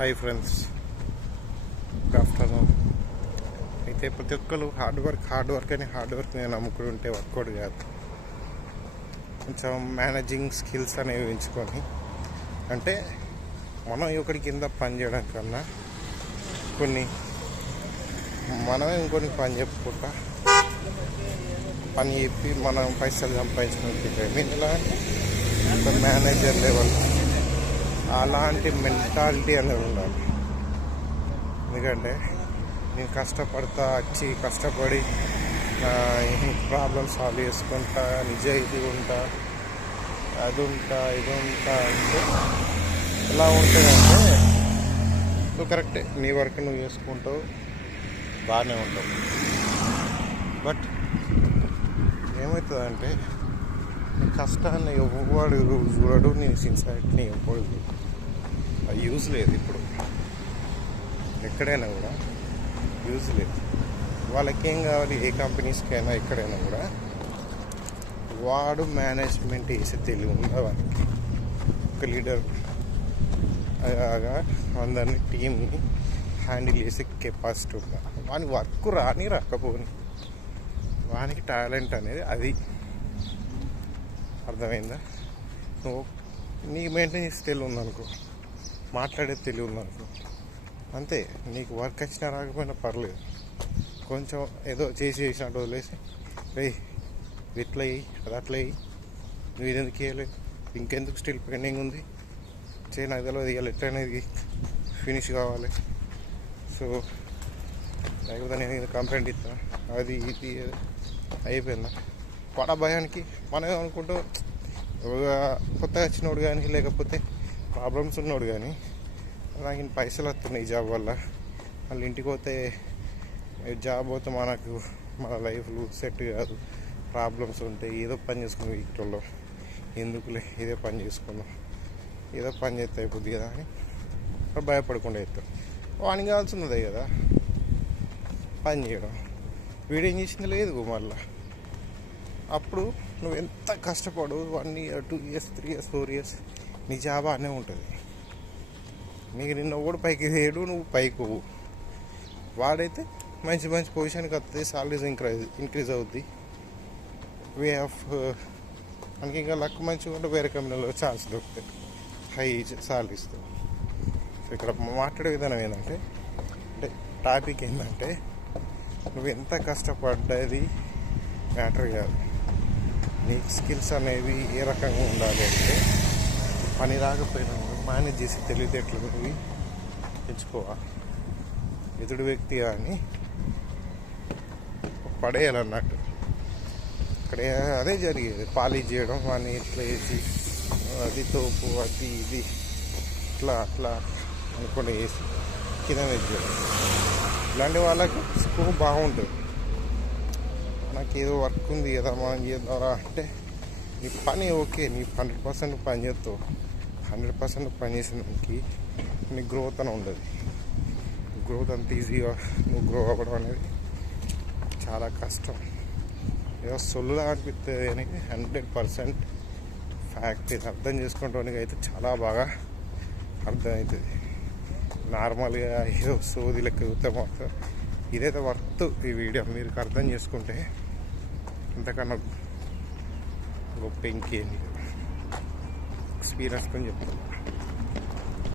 Hi friends, good afternoon. అయితే ప్రతి ఒక్కరు హార్డ్ వర్క్ అని హార్డ్ వర్క్ నేను నమ్ముకుంటే వర్కౌట్ కాదు. కొంచెం మేనేజింగ్ స్కిల్స్ అనేవి ఎంచుకొని, అంటే మనం ఒకటి కింద పని చేయడం కన్నా కొన్ని మనమే ఇంకొని పని చెప్పుకుంటా పని చెప్పి మనం పైసలు సంపాదించుకుంటే ఇలా ఒక మేనేజర్ లెవెల్ అలాంటి మెంటాలిటీ అనేది ఉండాలి. ఎందుకంటే నేను కష్టపడి ప్రాబ్లమ్ సాల్వ్ చేసుకుంటా, నిజాయితీ ఉంటా, ఇది ఉంటా అంటే ఎలా ఉంటుందంటే నువ్వు కరెక్టే, నీ వర్క్ నువ్వు చేసుకుంటావు, బాగానే ఉంటావు. బట్ ఏమవుతుందంటే నీ కష్టాన్ని ఎవ్వడు చూడడు, నీ సిన్సియారిటీని ఎవ్వడు చూడడు. అది యూజ్ లేదు. ఇప్పుడు ఎక్కడైనా కూడా యూజ్ లేదు. వాళ్ళకేం కావాలి, ఏ కంపెనీస్కైనా ఎక్కడైనా కూడా వాడు మేనేజ్మెంట్ వేసే తెలివి ఉందా వానికి, ఒక లీడర్ అలాగా అందరినీ టీంని హ్యాండిల్ చేసే కెపాసిటీ ఉందా, వాని వర్క్ రాకపోని వానికి టాలెంట్ అనేది అది. అర్థమైందా? నువ్వు నీకు మెయింటైన్ చేసే తెలివి ఉందనుకో, మాట్లాడే తెలివి ఉందనుకో, అంతే. నీకు వర్క్ వచ్చినా రాకపోయినా పర్లేదు, కొంచెం ఏదో చేసినట్టు వదిలేసి ఇట్లా అయ్యి అది అట్లా అయ్యి నువ్వు ఇది ఎందుకు వేయలేదు, ఇంకెందుకు స్టిల్ పెండింగ్ ఉంది, నాకు తెలియదు, ఇవాళ ఎట్లయినా ఫినిష్ కావాలి, సో లేకపోతే నేను కంప్లైంట్ ఇస్తా, అది ఇది అయిపోయిందా. పడ భయానికి మనం ఏమనుకుంటాం, కొత్తగా వచ్చినోడు కానీ లేకపోతే ప్రాబ్లమ్స్ ఉన్నోడు కానీ నాకు పైసలు వస్తున్నాయి జాబ్ వల్ల, మళ్ళీ ఇంటికి పోతే జాబ్ పోతే మన లైఫ్లో సెట్ కాదు, ప్రాబ్లమ్స్ ఉంటాయి, ఏదో పని చేసుకుని వీటిల్లో ఎందుకులే ఇదే పని చేసుకుందాం, ఏదో పని చేస్తే అయిపోద్ది కదా అని భయపడకుండా అవుతాం. వానికి కావాల్సినదే కదా పని చేయడం, వీడేం చేసింది లేదు. మళ్ళీ అప్పుడు నువ్వు ఎంత కష్టపడు 1 year 2 years 3 years 4 years నీ జాబ్ అనే ఉంటుంది. నీకు నిన్న కూడా పైకి వేయడు, నువ్వు పైకి పోవు. వాడైతే మంచి పొజిషన్కి వస్తుంది, సాలరీస్ ఇంక్రీజ్ అవుద్ది. వే ఆఫ్ మనకి ఇంకా లక్ మంచిగా ఉంటే వేరే కంపెనీలో ఛాన్స్ దొరుకుతాయి హై సాలరీస్తో. సో ఇక్కడ మాట్లాడే విధానం ఏంటంటే, టాపిక్ ఏంటంటే నువ్వు ఎంత కష్టపడ్డది మ్యాటర్ కాదు, నీ స్కిల్స్ అనేవి ఏ రకంగా ఉండాలి అంటే పని రాకపోయినా మేనేజ్ చేసి తెలివితేటలు తెచ్చుకోవాలి. ఎదుటి వ్యక్తి కానీ పడేయాలన్నట్టు. ఇక్కడ అదే జరిగేది, పాలిష్ చేయడం, వాడిని ఇట్లా వేసి అది తోపు అది ఇది అట్లా అనుకుని వేసి కింద చేయడం. ఇలాంటి వాళ్ళకి స్కోప్ బాగుంటుంది. నాకు ఏదో వర్క్ ఉంది కదా మనం చేద్దారా అంటే నీ పని ఓకే, నీ 100% పని చేస్తావు, 100% పని చేసినానికి నీ గ్రోత్ అని ఉండదు. గ్రోత్ అంత ఈజీగా నువ్వు గ్రో అవ్వడం అనేది చాలా కష్టం. ఏదో సొల్లులా అనిపిస్తుంది అని 100% ఫ్యాక్ట్. ఇది అర్థం చేసుకుంటానికి అయితే చాలా బాగా అర్థమవుతుంది. నార్మల్గా ఏదో సోది లెక్క చూస్తే మాత్రం ఇదైతే వర్త్ ఈ వీడియో మీరు అర్థం చేసుకుంటే అంతకన్నా గొప్ప ఇంకేం ఎక్స్పీరియన్స్ కొని చెప్తాను.